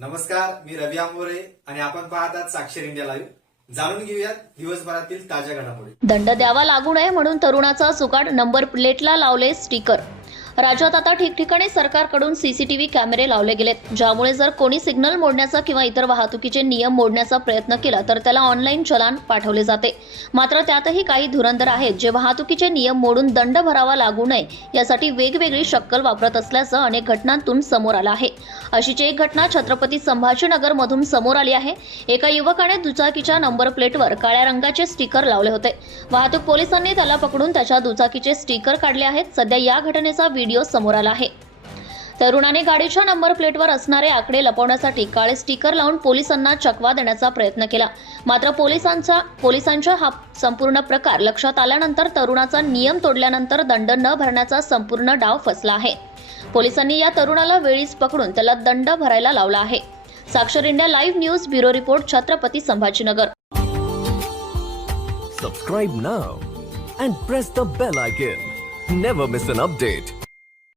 नमस्कार मी रवी आंबोरे आणि आपण पाहतात साक्षर इंडिया लाईव्ह. जाणून घेऊयात दिवसभरातील ताज्या घडामोडी. दंड द्यावा लागू नये म्हणून तरुणाचा सुकाट नंबर प्लेटला लावले स्टिकर. राज्यात आता ठिकठिकाणी सरकारकडून सीसीटीव्ही कॅमेरे लावले गेलेत. ज्यामुळे जर कोणी सिग्नल मोडण्याचा किंवा इतर वाहतुकीचे नियम मोडण्याचा प्रयत्न केला तर त्याला ऑनलाईन चलान पाठवले जाते. मात्र त्यातही काही धुरंदर आहेत जे वाहतुकीचे नियम मोडून दंड भरावा लागू नये यासाठी वेगवेगळी शक्कल वापरत असल्याचं अनेक घटनांतून समोर आलं आहे. अशीच एक घटना छत्रपती संभाजीनगर मधून समोर आली आहे. एका युवकाने दुचाकीच्या नंबर प्लेटवर काळ्या रंगाचे स्टिकर लावले होते. वाहतूक पोलिसांनी त्याला पकडून त्याच्या दुचाकीचे स्टिकर काढले आहेत. सध्या या घटनेचा व्हिडिओ समोर आला आहे. तरुणाने गाडीच्या नंबर प्लेटवर असणारे आकडे लपवण्यासाठी काळे स्टिकर लावून पोलिसांना चकवा देण्याचा प्रयत्न केला. मात्र पोलिसांचा पोलिसांच्या हा संपूर्ण प्रकार लक्षात आल्यानंतर तरुणाचा नियम तोडल्यानंतर दंड न भरण्याचा संपूर्ण डाव फसला आहे. पोलिसांनी या तरुणाला वेळीच पकडून त्याला दंड भरायला लावला आहे. Sakshar India live news bureau report Chhatrapati Sambhajinagar. Subscribe now and press the bell icon never miss an update